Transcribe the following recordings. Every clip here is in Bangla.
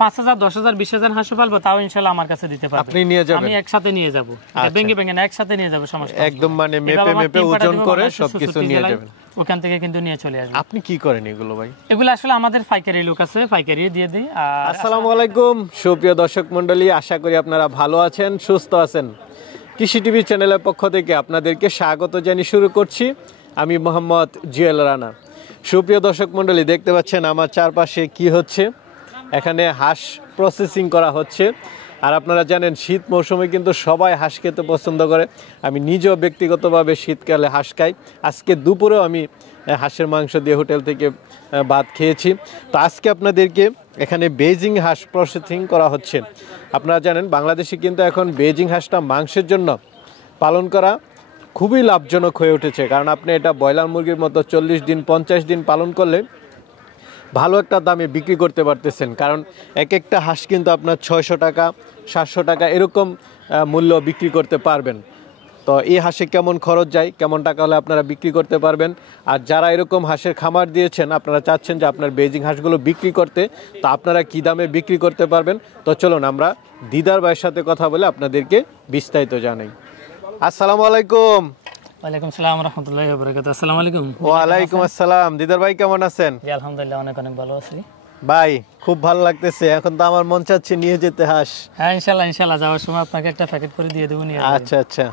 5,000 10,000 20,000 হাঁস পালবো তাও ইনশাআল্লাহ আমার কাছে দিতে পারবে। আপনি নিয়ে যাবেন? আমি একসাথে নিয়ে যাব, ভেঙে ভেঙে না একসাথে নিয়ে যাব, সমস্যা একদম মানে মেপে ওজন করে সবকিছু নিয়ে যাবেন, ওখান থেকে কিন্তু নিয়ে চলে আসবে। আপনি কি করেন এগুলো ভাই? এগুলো আসলে আমাদের পাইকারি লোক আছে, পাইকারি দিয়ে দিই। আর আসসালামু আলাইকুম সুপ্রিয় দর্শক মণ্ডলী, আশা করি আপনারা ভালো আছেন, সুস্থ আছেন। কৃষি টিভি চ্যানেলের পক্ষ থেকে আপনাদেরকে স্বাগত জানিয়ে শুরু করছি আমি মোহাম্মদ জুয়েল রানা। সুপ্রিয় দর্শক মণ্ডলী, দেখতে পাচ্ছেন আমার চারপাশে কি হচ্ছে, এখানে হাঁস প্রসেসিং করা হচ্ছে। আর আপনারা জানেন শীত মৌসুমে কিন্তু সবাই হাঁস খেতে পছন্দ করে। আমি নিজেও ব্যক্তিগতভাবে শীতকালে হাঁস খাই। আজকে দুপুরেও আমি হাঁসের মাংস দিয়ে হোটেল থেকে ভাত খেয়েছি। তো আজকে আপনাদেরকে এখানে বেজিং হাঁস প্রসেসিং করা হচ্ছে। আপনারা জানেন বাংলাদেশে কিন্তু এখন বেজিং হাঁসটা মাংসের জন্য পালন করা খুবই লাভজনক হয়ে উঠেছে, কারণ আপনি এটা ব্রয়লার মুরগির মতো 40 দিন 50 দিন পালন করলে ভালো একটা দামে বিক্রি করতে পারতেছেন। কারণ এক একটা হাঁস কিন্তু আপনার 600 টাকা 700 টাকা এরকম মূল্য বিক্রি করতে পারবেন। তো এই হাঁসে কেমন খরচ যায়, কেমন টাকা হলে আপনারা বিক্রি করতে পারবেন। আর যারা এরকম হাঁসের খামার দিয়েছেন, আপনারা চাচ্ছেন যে আপনার বেজিং হাঁসগুলো বিক্রি করতে, তো আপনারা কী দামে বিক্রি করতে পারবেন। তো চলুন আমরা দিদার ভাইয়ের সাথে কথা বলে আপনাদেরকে বিস্তারিত জানাই। আসসালামু আলাইকুম। ওয়ালাইকুম আসসালাম ওয়া রাহমাতুল্লাহি ওয়া বারাকাতুহু। আসসালামু আলাইকুম। ওয়া আলাইকুম আসসালাম। দিদার ভাই কেমন আছেন? জি আলহামদুলিল্লাহ অনেক অনেক ভালো আছি ভাই। খুব ভালো লাগতেছে, এখন তো আমার মন চাচ্ছে নিয়ে যেতে হাঁস। হ্যাঁ ইনশাআল্লাহ যাওয়ার সময় আপনাকে একটা প্যাকেট করে দিয়ে দেবো, নিয়ে যাবেন। আচ্ছা আচ্ছা,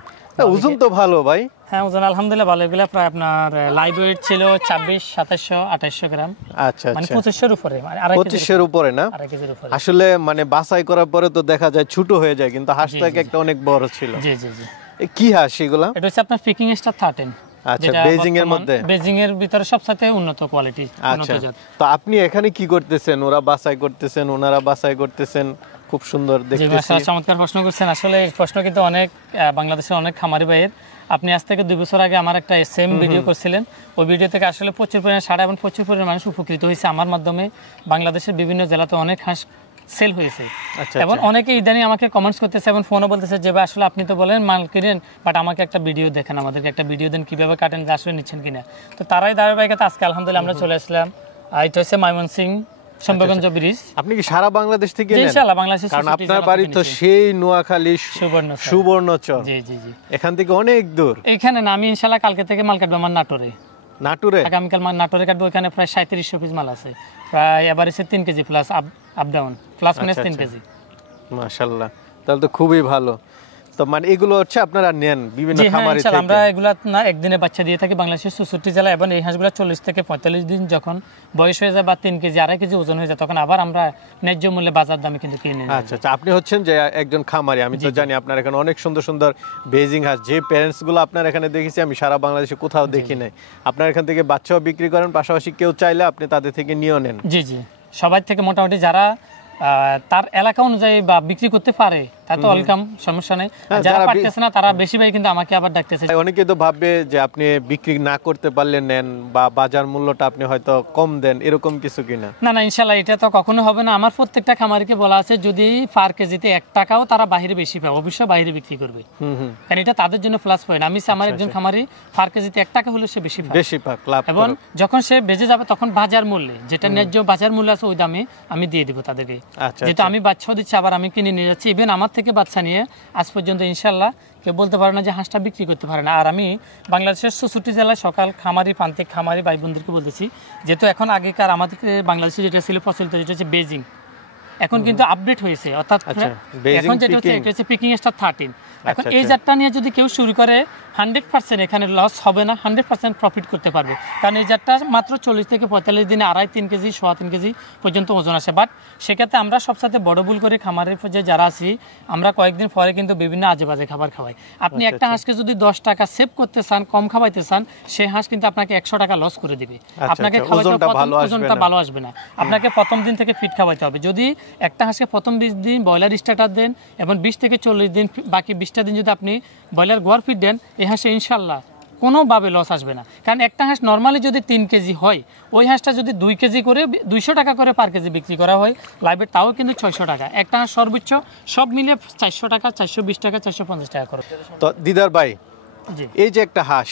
ওজন তো ভালো ভাই। হ্যাঁ ওজন আলহামদুলিল্লাহ ভালো। এগুলো প্রায় আপনার লাইভ ওয়েট ছিল 26 2700 2800 গ্রাম। আচ্ছা মানে আচ্ছা, 2500 উপরে, মানে 2500 উপরে না? 2.5 কেজির উপরে। আসলে মানে বাছাই করার পরে তো দেখা যায় ছোট হয়ে যায়, কিন্তু হাঁসটা একটা অনেক বড় ছিল। জি জি জি। কি হাঁস এগুলা? এটা হচ্ছে আপনার পিকিং স্টার 13। আচ্ছা, বেজিং এর মধ্যে? বেজিং এর ভিতরে সবচেয়ে উন্নত কোয়ালিটি, উন্নত আচ্ছা, জাত। তো আপনি এখানে কি করতেছেন? ওরা বাছাই করতেছেন, ওনারা বাছাই করতেছেন, খুব সুন্দর দেখতেছি। চমৎকার প্রশ্ন করছেন। আসলে এই প্রশ্ন কিন্তু অনেক বাংলাদেশের অনেক খামারি ভাইয়ের। আপনি আজ থেকে 2 বছর আগে আমার একটা সেম ভিডিও করছিলেন, ওই ভিডিও থেকে আসলে প্রচুর পরিমাণে সাড়া এবং প্রচুর পরিমাণে মানুষ উপকৃত হয়েছে আমার মাধ্যমে। বাংলাদেশের বিভিন্ন জেলাতে অনেক হাঁস সেল হয়েছে। এবং অনেকে ইদানিং আমাকে কমেন্টস করতেছে এবং ফোনও বলতেছে যে ভাই আসলে আপনি তো বলেন মাল কিনেন, বাট আমাকে একটা ভিডিও দেখেন, আমাদেরকে একটা ভিডিও দেন কিভাবে কাটেন, আসলে নিচ্ছেন কিনা। তো তারাই ধারাবাহিকতা আজকে আলহামদুলিল্লাহ আমরা চলে আসলাম। এটা হচ্ছে ময়মনসিংহ সম্ভবগঞ্জ ব্রিজ। আপনি কি সারা বাংলাদেশ থেকে নেন? ইনশাআল্লাহ বাংলাদেশে, কারণ আপনার বাড়ি তো সেই নোয়াখালী সুবর্ণচর। জি জি জি, এখান থেকে অনেক দূর। এখানে না, আমি ইনশাআল্লাহ কালকে থেকে মাল কাটবো আমার নাটোরে। আগামীকাল মাল নাটোরে কাটবো। এখানে প্রায় 3700 পিস মাল আছে, প্রায় এভারেজে 3 KG plus up down, plus minus 3 KG. মাশাআল্লাহ, তাহলে তো খুবই ভালো। তো মানে এগুলো হচ্ছে আপনারা নেন বিভিন্ন খামারে থেকে? আমরা এগুলা না একদিনে বাচ্চা দিয়ে থাকি বাংলাদেশের 64 জেলা, এবং এই হাঁসগুলো 40 থেকে 45 দিন যখন বয়স হয়ে যায় বা 3 কেজি 2.5 কেজি ওজন হয়ে যায়, তখন আবার আমরা ন্যায্য মূল্যে বাজার দামে কিন্তু কিনে নিই। আচ্ছা আচ্ছা, আপনি হচ্ছেন যে একজন খামারি। আমি তো জানি আপনার এখানে অনেক সুন্দর সুন্দর বেজিং হাঁস, যে প্যারেন্টস গুলো আপনার এখানে দেখেছি আমি সারা বাংলাদেশে কোথাও দেখি নাই। আপনার এখান থেকে বাচ্চাও বিক্রি করেন, পাশাপাশি কেউ চাইলে আপনি তাদের থেকে নিয়েও নেন? জি জি, সবাই থেকে মোটামুটি যারা তার এলাকা অনুযায়ী বা বিক্রি করতে পারে তা তো ওয়েলকাম, সমস্যা নেই। যারা পারতেছে না তারা বেশিরভাগ কিন্তু আমাকে আবার ডাকতেছে। অনেকে তো ভাববে যে আপনি বিক্রি না করতে পারলে নেন, বা বাজার মূল্যটা আপনি হয়তো কম দেন, এরকম কিছু কিনা? না না ইনশাআল্লাহ এটা তো কখনো হবে না। আমার প্রত্যেকটা খামারিকে বলা আছে যদি পার কেজিতে 1 টাকাও তারা বাইরে বেশি পায় অবশ্যই বাইরে বিক্রি করবে, কারণ এটা তাদের জন্য প্লাস পয়েন্ট। আমি আমার একজন খামারি পার কেজিতে 1 টাকা হলে সে বেশি পাক লাভ, এবং যখন সে বেঁচে যাবে তখন বাজার মূল্যে, যেটা ন্যায্য বাজার মূল্য আছে ওই দামে আমি দিয়ে দিব তাদেরকে। যেহেতু আমি বাচ্চাও দিচ্ছি আবার আমি কিনে নিয়ে যাচ্ছি, ইভেন আমার থেকে বাচ্চা নিয়ে আজ পর্যন্ত ইনশাআল্লাহ কেউ বলতে পারে না যে হাঁসটা বিক্রি করতে পারে না। আর আমি বাংলাদেশের 64 জেলায় সকাল খামারি প্রান্তিক খামারি ভাই বোনদেরকে বলতেছি, যেহেতু এখন আগেকার আমাদের বাংলাদেশে যেটা ছিল প্রচলিত যেটা হচ্ছে বেজিং, এখন কিন্তু আপডেট হয়েছে, অর্থাৎ এখন যেটা হচ্ছে এটা হচ্ছে পিকিং স্টার 13। এখন এই জাতটা নিয়ে যদি কেউ শুরু করে 100% এখানে লস হবে না, 100% প্রফিট করতে পারবে, কারণ এই জাতটা মাত্র 40 থেকে 45 দিনে 2.5-3 কেজি 3.5 কেজি পর্যন্ত ওজন আসে। বাট সেক্ষেত্রে আমরা সবসাথে বড় ভুল করে খামারের পর্যায়ে যারা আছি, আমরা কয়েকদিন পরে কিন্তু বিভিন্ন আজে বাজে খাবার খাওয়াই। আপনি একটা হাঁসকে যদি 10 টাকা সেভ করতে চান, কম খাওয়াইতে চান, সেই হাঁস কিন্তু আপনাকে 100 টাকা লস করে দিবে। আপনাকে ওজনটা ভালো আসবে না, আপনাকে প্রথম দিন থেকে ফিট খাওয়াইতে হবে। যদি একটা হাঁসকে প্রথম 20 দিন ব্রয়লার স্টার্টার দেন এবং 20 থেকে 40 দিন বাকি 20টা দিন যদি আপনি ব্রয়লার গোয়ার ফিট দেন, এই হাঁসে ইনশাল্লাহ কোনোভাবে লস আসবে না। কারণ একটা হাঁস নর্মালি যদি 3 কেজি হয়, ওই হাঁসটা যদি 2 কেজি করে 200 টাকা করে পার কেজি বিক্রি করা হয় লাইভে, তাও কিন্তু 600 টাকা। একটা হাঁস সর্বোচ্চ সব মিলিয়ে 400 টাকা 420 টাকা 450 টাকা করে। তো দিদার ভাই, এই যে একটা হাঁস,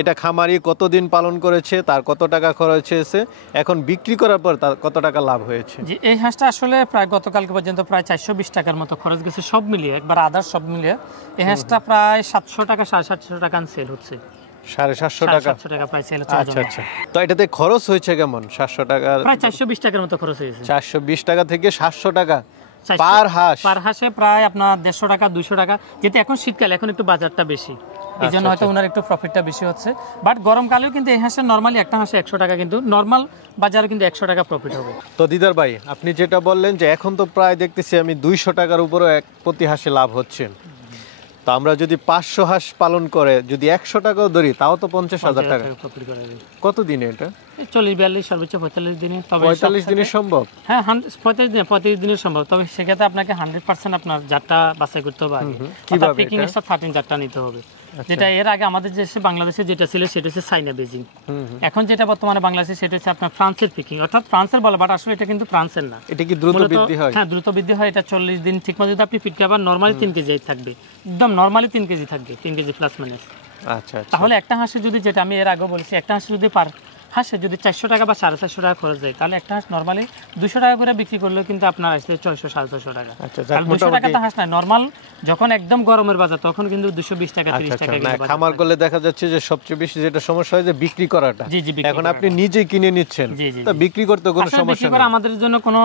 এটা খামারি কতদিন পালন করেছে, তার কত টাকা খরচ হয়েছে, এখন বিক্রি করার পর তার কত টাকা লাভ হয়েছে? জি, এই হাঁসটা আসলে প্রায় গতকালকে পর্যন্ত প্রায় 420 টাকার মতো খরচ গেছে সব মিলিয়ে, একবার আদার সব মিলিয়ে। এই হাঁসটা প্রায় 700 টাকা 750 টাকা সেল হচ্ছে। 750 টাকা? 750 টাকা প্রায় সেল হচ্ছে। আচ্ছা আচ্ছা। তো এটাতে খরচ হয়েছে কেমন? 700 টাকা? প্রায় 420 টাকার মতো খরচ হয়েছে। 420 টাকা থেকে 700 টাকা পার হাঁস? পার হাঁসে প্রায় আপনার 150 টাকা 200 টাকা, যেহেতু এখন শীতকাল, এখন একটু বাজারটা বেশি, এই জন্য হয়তো ওনার একটু প্রফিটটা বেশি হচ্ছে। বাট গরমকালেও কিন্তু এই হাঁসের নর্মালি একটা হাঁসে 100 টাকা, কিন্তু নর্মাল বাজারে কিন্তু 100 টাকা প্রফিট হবে। তো দিদার ভাই, আপনি যেটা বললেন যে এখন তো প্রায় দেখতেছি আমি 200 টাকার উপরে প্রতি হাঁসে লাভ হচ্ছে, তো আমরা যদি 500 হাঁস পালন করে যদি 100 টাকাও ধরি, তাও তো 50,000 টাকা। কত দিনে এটা? 40-42 সর্বোচ্চ 45 দিনে। তবে 45 দিনে সম্ভব? হ্যাঁ, 35 দিনে সম্ভব। তবে সেক্ষেত্রে আপনাকে 100% আপনার জাতটা বাছাই করতে হবে আগে। কিভাবে? পিকিং এর 13 জাতটা নিতে হবে, যেটা এর আগে আমাদের দেশে বাংলাদেশে যেটা ছিল সেটা হচ্ছে চাইনা বেজিং। এখন যেটা বর্তমানে বাংলাদেশে সেটা হচ্ছে আপনার ফ্রান্সের পিকিং, অর্থাৎ ফ্রান্সের বলে, বাট আসলে এটা কিন্তু ফ্রান্সের না। এটা কি দ্রুত বৃদ্ধি হয়? হ্যাঁ, দ্রুত বৃদ্ধি হয়। এটা 40 দিন ঠিকমতো যদি আপনি ফিট খাবার, নরমালি 3 কেজি থাকবে, একদম নরমালি 3 কেজি থাকবে, 3 কেজি প্লাস মাইনাস। আচ্ছা। তাহলে একটা হাঁসে যদি, যেটা আমি এর আগে বলেছি, একটা হাঁসে যদি পার হাঁসে যদি 400 টাকা বা 450 টাকা খরচ যায়, তাহলে একটা হাঁস নরমালি 200 টাকা করে বিক্রি করলেও কিন্তু আপনার আসলে 600-650 টাকা। 200 টাকা তো হাঁস নাই, নরমাল যখন একদম গরমের বাজার তখন কিন্তু 220 টাকা 30 টাকা। খামার করলে দেখা যাচ্ছে যে সবচেয়ে বেশি যেটা সমস্যা হয় যে বিক্রি করাটা। এখন আপনি নিজে কিনে নিচ্ছেন, তো বিক্রি করতে কোনো সমস্যা নেই। আমাদের জন্য কোনো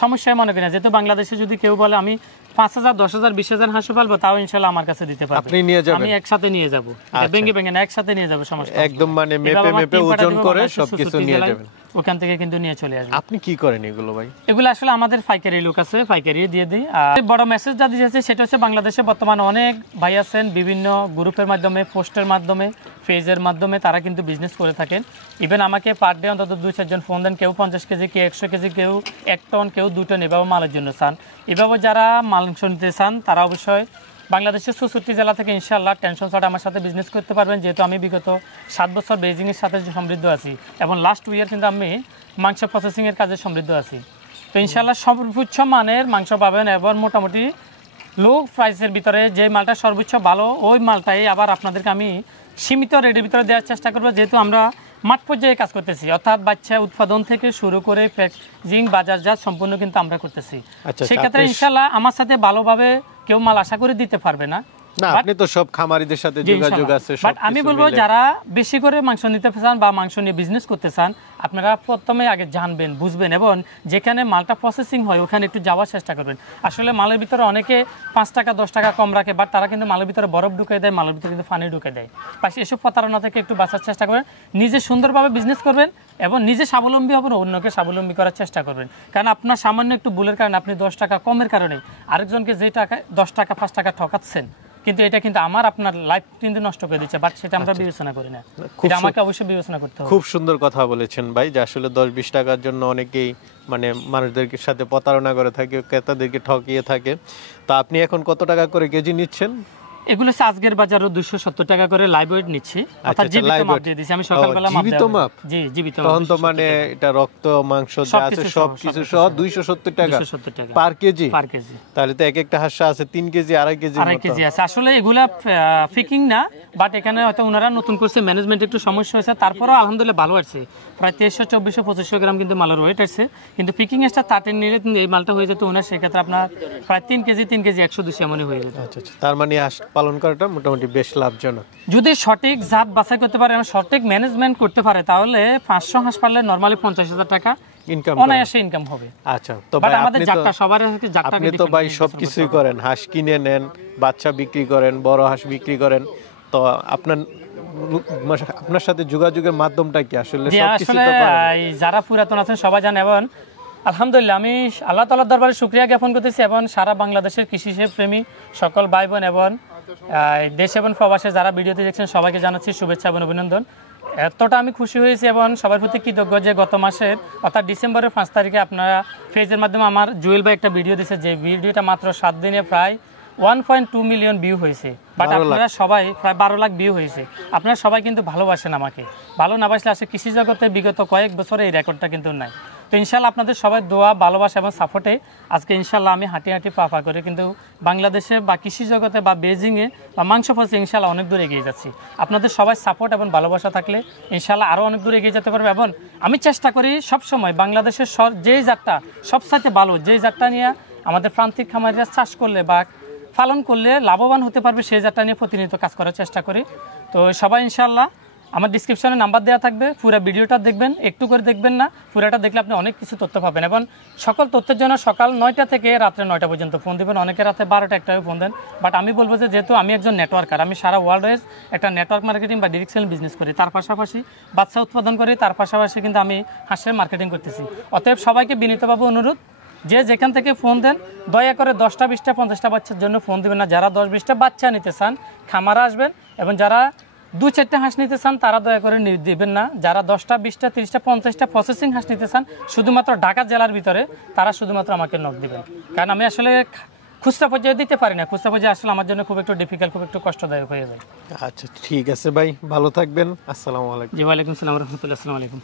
সমস্যা মনে করি না, যেহেতু বাংলাদেশে যদি কেউ বলে আমি 5,000, 10,000, 20,000 হাঁস পালবো, তাও ইনশাআল্লাহ আমার কাছে দিতে পারবে। আপনি নিয়ে যাবেন? আমি একসাথে নিয়ে যাব, ভেঙে না, একসাথে নিয়ে যাব, সমস্যা একদম মানে মেপে ওজন করে সবকিছু নিয়ে যাবেন, ওখান থেকে কিন্তু নিয়ে চলে আসবে। আপনি কি করেন এগুলো ভাই? এগুলো আসলে আমাদের পাইকারি লোক আছে, পাইকারি দিয়ে দিই। আর বড় মেসেজ যা দিয়েছে সেটা হচ্ছে বাংলাদেশে বর্তমানে অনেক ভাই আছেন বিভিন্ন গ্রুপের মাধ্যমে, পোস্টের মাধ্যমে, পেজের মাধ্যমে তারা কিন্তু বিজনেস করে থাকেন। ইভেন আমাকে পার ডে অন্তত 2-4 জন ফোন দেন, কেউ 50 কেজি, কেউ 100 কেজি, কেউ 1 টন, কেউ 2 টন, এভাবে মালের জন্য চান। এভাবে যারা মাংস নিতে চান তারা অবশ্যই বাংলাদেশের 64 জেলা থেকে ইনশাআল্লাহ টেনশন ছাড়া আমার সাথে বিজনেস করতে পারবেন, যেহেতু আমি বিগত 7 বছর বেজিংয়ের সাথে সমৃদ্ধ আছি এবং লাস্ট 2 ইয়ার কিন্তু আমি মাংস প্রসেসিংয়ের কাজে সমৃদ্ধ আছি। তো ইনশাআল্লাহ সর্বোচ্চ মানের মাংস পাবেন এবং মোটামুটি লো প্রাইসের ভিতরে যে মালটা সর্বোচ্চ ভালো, ওই মালটাই আবার আপনাদেরকে আমি সীমিত রেটের ভিতরে দেওয়ার চেষ্টা করবো, যেহেতু আমরা মাঠ পর্যায়ে কাজ করতেছি, অর্থাৎ বাচ্চা উৎপাদন থেকে শুরু করে প্যাকেজিং, বাজারজাত সম্পূর্ণ কিন্তু আমরা করতেছি। সেক্ষেত্রে ইনশাআল্লাহ আমার সাথে ভালোভাবে কেউ মাল আশা করে দিতে পারবে না। আপনি তো সব খামারিদের সাথে যোগাযোগ আছে, বাট আমি বলবো যারা বেশি করে মাংস নিতে চান বা মাংস নিয়ে বিজনেস করতে চান, আপনারা প্রথমে আগে জানবেন, বুঝবেন এবং যেখানে মালটা প্রসেসিং হয় ওখানে একটু যাওয়ার চেষ্টা করবেন। আসলে মালের ভিতরে অনেকে 5 টাকা 10 টাকা কম রাখে, বাট তারা কিন্তু মালের ভিতরে বরফ ঢুকে দেয়, মালের ভিতরে কিন্তু পানি ঢুকে দেয়। পাশে এসব প্রতারণা থেকে একটু বাঁচার চেষ্টা করবেন, নিজে সুন্দরভাবে বিজনেস করবেন এবং নিজে স্বাবলম্বী হবেন, অন্যকে স্বাবলম্বী করার চেষ্টা করবেন। কারণ আপনার সামান্য একটু ভুলের কারণে, আপনি 10 টাকা কমের কারণে আরেকজনকে যে টাকা 10 টাকা 5 টাকা ঠকাচ্ছেন, কিন্তু এটা কিন্তু আমার আপনার লাইফ কিন্তু নষ্ট করে দিচ্ছে, বাট সেটা আমরা বিবেচনা করি না, এটা আমাকে অবশ্যই বিবেচনা করতে হবে। খুব সুন্দর কথা বলেছেন ভাই, যে আসলে 10-20 টাকার জন্য অনেকেই মানে মানুষদের সাথে প্রতারণা করে থাকে, ক্রেতাদেরকে ঠকিয়ে থাকে। তো আপনি এখন কত টাকা করে কেজি নিচ্ছেন? এগুলো আজকের বাজারে 270 টাকা করে লাইভ ওয়েট নিচ্ছি, অর্থাৎ জীবিত মাপ দিয়ে দিছি আমি সকালবেলা। জীবিত মাপ? জি, জীবিত মাপ। তখন তো মানে এটা রক্ত মাংস যা আছে সবকিছু সহ 270 টাকা পার কেজি? পার কেজি। তাহলে তো এক একটা হাঁস আছে 3 কেজি 2.5 কেজি আছে। আসলে এগুলা ফিকিং না, বাট এখানে হয়তো ওনারা নতুন করছে, ম্যানেজমেন্ট একটু সমস্যা হয়েছে, তারপরেও আলহামদুলিল্লাহ ভালো আসছে। প্রায় 2300-2400-2500 গ্রাম কিন্তু মালের ওয়েট আসছে, কিন্তু পিকিং এসটা 13 নিলে এই মালটা হয়ে যেত ওনার, সেক্ষেত্রে আপনার প্রায় 3 কেজি 100-200 এমনই হয়ে যেত। আচ্ছা, তার মানে হাঁস পালন করাটা মোটামুটি বেশ লাভজনক যদি সঠিক জাত বাছাই করতে পারে এবং সঠিক ম্যানেজমেন্ট করতে পারে, তাহলে 500 হাঁস পারলে নরমালি 50,000 টাকা অনায়াসে ইনকাম হবে। আচ্ছা, তো ভাই আমাদের জাতটা সবার জাতটা আপনি তো ভাই সবকিছুই করেন, হাঁস কিনে নেন, বাচ্চা বিক্রি করেন, বড় হাঁস বিক্রি করেন, তো আপনার সাথে যোগাযোগের মাধ্যমটা কি? আসলে সবকিছু তো যারা পুরাতন আছেন সবাই জানেন এবং আলহামদুলিল্লাহ আমি আল্লাহ তাআলার দরবারে শুকরিয়া জ্ঞাপন করতেছি এবং সারা বাংলাদেশের কৃষি প্রেমী সকল ভাই বোন এবং দেশ এবং প্রবাসে যারা ভিডিওতে দেখছেন সবাইকে জানাচ্ছি শুভেচ্ছা এবং অভিনন্দন। এতটা আমি খুশি হয়েছি এবং সবার প্রতি কৃতজ্ঞ যে গত মাসের অর্থাৎ ডিসেম্বরের 5 তারিখে আপনারা পেজের মাধ্যমে আমার জুয়েল ভাই একটা ভিডিও দিয়েছে, যে ভিডিওটা মাত্র 7 দিনে প্রায় 1.2 মিলিয়ন ভিউ হয়েছে, বাট আপনারা সবাই প্রায় 12 লাখ ভিউ হয়েছে। আপনারা সবাই কিন্তু ভালোবাসেন আমাকে, ভালো না বাসলে আসলে কৃষি জগতে বিগত কয়েক বছরে এই রেকর্ডটা কিন্তু নাই। তো ইনশাল্লাহ আপনাদের সবাই দোয়া, ভালোবাসা এবং সাপোর্টে আজকে ইনশাল্লাহ আমি হাঁটি হাঁটি পা করে কিন্তু বাংলাদেশে বা কৃষি জগতে বা বেজিংয়ে বা মাংস পচে ইনশাল্লাহ অনেক দূর এগিয়ে যাচ্ছি। আপনাদের সবাই সাপোর্ট এবং ভালোবাসা থাকলে ইনশাল্লাহ আরও অনেক দূর এগিয়ে যেতে পারবে। এবং আমি চেষ্টা করি সবসময় বাংলাদেশের যেই জাতটা সবচাইতে ভালো, যেই জাতটা নিয়ে আমাদের প্রান্তিক খামারিরা চাষ করলে বা পালন করলে লাভবান হতে পারবে, সেই জাতটা নিয়ে প্রতিনিয়ত কাজ করার চেষ্টা করি। তো সবাই ইনশাল্লাহ আমার ডিসক্রিপশনে নাম্বার দেওয়া থাকবে, পুরো ভিডিওটা দেখবেন, একটু করে দেখবেন না, পুরোটা দেখলে আপনি অনেক কিছু তথ্য পাবেন। এবং সকল তথ্যের জন্য সকাল 9টা থেকে রাত্রে 9টা পর্যন্ত ফোন দেবেন, অনেকে রাতে 12টা 1টায় ফোন দেন। বাট আমি বলবো যে যেহেতু আমি একজন নেটওয়ার্কার, আমি সারা ওয়ার্ল্ড একটা নেটওয়ার্ক মার্কেটিং বা ডিরেক্ট সেলিং বিজনেস করি, তার পাশাপাশি বাচ্চা উৎপাদন করি, তার পাশাপাশি কিন্তু আমি হাঁসের মার্কেটিং করতেছি। অতএব সবাইকে বিনীতভাবে অনুরোধ, যে যেখান থেকে ফোন দেন দয়া করে 10টা 20টা 50টা বাচ্চার জন্য ফোন দেবেন না। যারা 10-20টা বাচ্চা নিতে চান খামারে আসবেন, এবং যারা 2-4টা হাঁস নিতে চান তারা দয়া করে দিবেন না। যারা 10টা 20টা 30টা 50টা প্রসেসিং হাঁস নিতে চান শুধুমাত্র ঢাকা জেলার ভিতরে, তারা শুধুমাত্র আমাকে নক দিবেন। কারণ আমি আসলে খুচরা পর্যায়ে দিতে পারি না, খুচরা পর্যায়ে আসলে আমার জন্য খুব একটু ডিফিকাল্ট, খুব একটু কষ্টদায়ক হয়ে যায়। আচ্ছা ঠিক আছে ভাই, ভালো থাকবেন। আসসালামু আলাইকুম। জি ওয়ালাইকুম আসসালাম রহমতুল্লাহ। আসসালামু আলাইকুম।